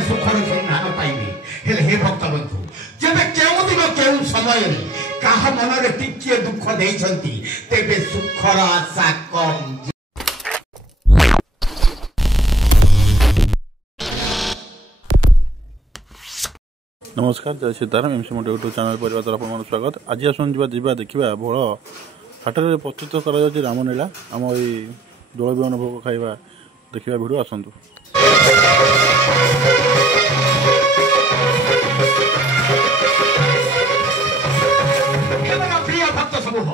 दिने सुखर सन्धान पाइबे हेले हे भक्त बंधु जेबे केउ दिन केउ समय काहा मन रे टिके दुख देइछंती तेबे सुखर आशा कम। नमस्कार, जय सीताराम। एमसी मोटो यूट्यूब चैनल पर आपन स्वागत। आज आसन जीवा देखा बड़ हाटर प्रस्तुत कर रामलीला आम ये दोल विमान भोग खाइबा देखा भिडियो आसतु। प्रिय भक्त समूह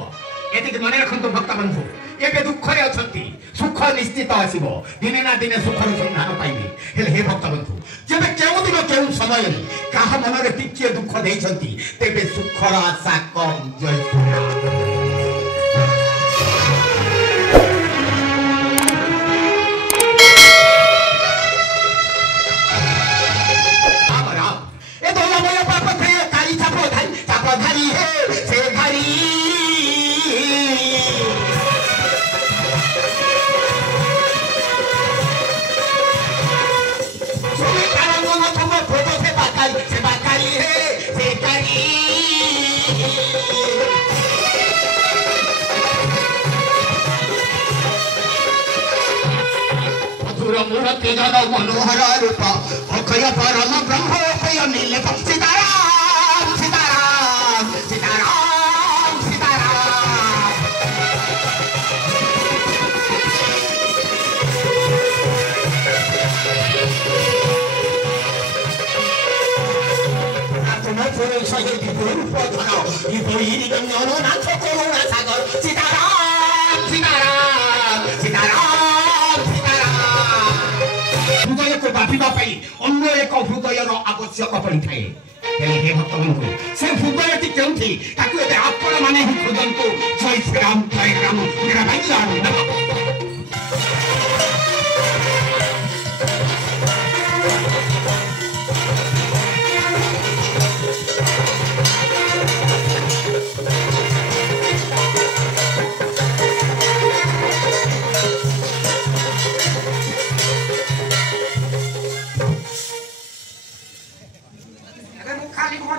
एतिक मन रखु भक्त बंधु एबे दुखरे अछंती सुख निश्चित आसीबो दिने ना दिने सुखर सन्धान पाइबे हेले हे भक्त बंधु जेबे केउ दिन केउ समय काहा मन रे टिके दुख देइछंती तेबे सुखर आशा कम। जय श्रीराम। मूर्ति मनोहर रूप अक्षय परम ब्रह्म नील सीताराम सीताराम सीताराम सीताराम। सागर सीताराम सीताराम सीताराम हृदय को बांधा अन्य एक हृदय आवश्यक पड़ी थाए हे भक्त बंधु से हृदय टी केउथि ताकु एबे आपण माने ही खोजंतु। जय श्रीराम जय राम मेरा भाई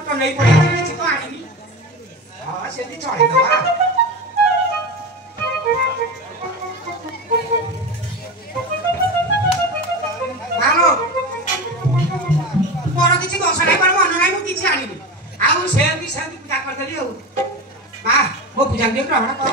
नहीं पड़े किसी तो आनी हां से भी चढ़े दवा हेलो मोर किसी दोष नहीं पर मन नहीं मु किसी आनी आ से पूजा कर देली हो बा वो पूजा के ग्रहण कर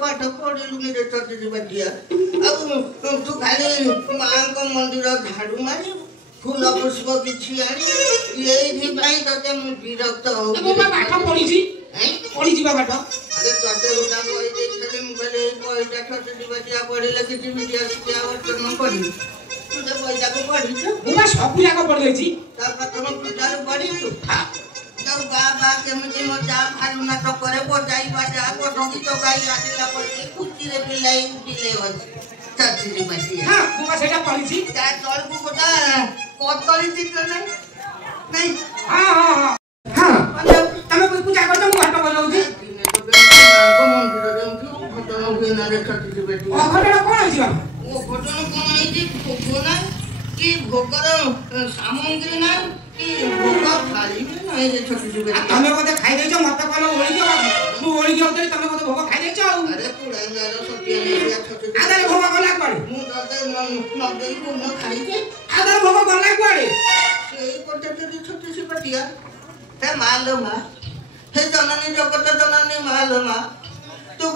पाठ पढ़ तू खाली माँ को मंदिर झाड़ू मारी फूल पुष्प किसी आनी ते विरक्त हो पाठ पढ़ी पढ़ी पाठ अरे तोते गोटा कही देखाली मोबाइल कईटा छटिया पढ़ले किसी मीडिया शिक्षा वर्तन पढ़ी तू तो पैसा को पढ़ी सब जाक पढ़ तुम पूजा पढ़ी बाबा केमती मो जा भालू नाटक करे बजाई बाजा बडंगी तो गाई आदिला पड़ी कुची रे पिलाई उठिले अछि छाती बासी हां बुआ सेटा पड़ी छी ता तोल को गोटा कोतली चित्र नहीं हां हां हां तमे पूजा करतो मु घंटा बजाउ छी को मंदिर रे घटना हुए ना रे छाती बेटी ओ घटना कोन अछि बाबा ओ घटना कोन अछि भोग ना कि भोगर सामग्री ना कि भोग थाली नहीं रे छाती बेटी तमे कोते खाइ देछो मते कोन ओळी के बाबू मु ओळी के उतरी तमे कोते भोग खाइ देछो अरे पुड़ा गारो सतिया ने छाती आदर भोग गला कोड़ी मु दते न देई को न खाइ के आदर भोग गला कोड़ी सेई कोते ते छाती से पटिया ते मालो मा हे जननी जगत जननी मालो मा तू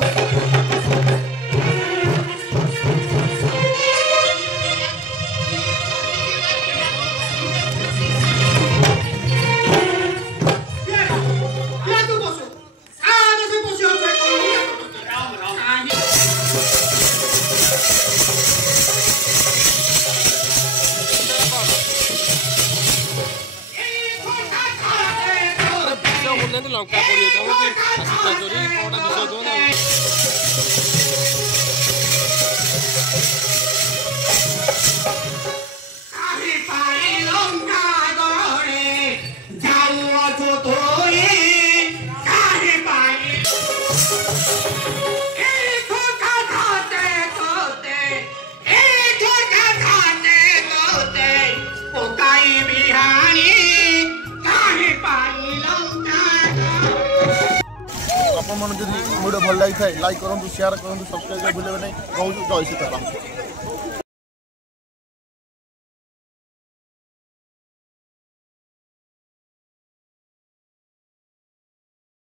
ଜାଣିନାହାନ୍ତି ଲଙ୍କା ପଡ଼ିଯାଇଥିବ କି ସୀତା ଚୋରି କଣଟା ମିଶାଉଥିବ ନା आपन मन जदि वीडियो भल लगी थाए लाइक करूँ शेयर करूँ सब्सक्राइब भूलें नहीं कहूँ जय सीताराम।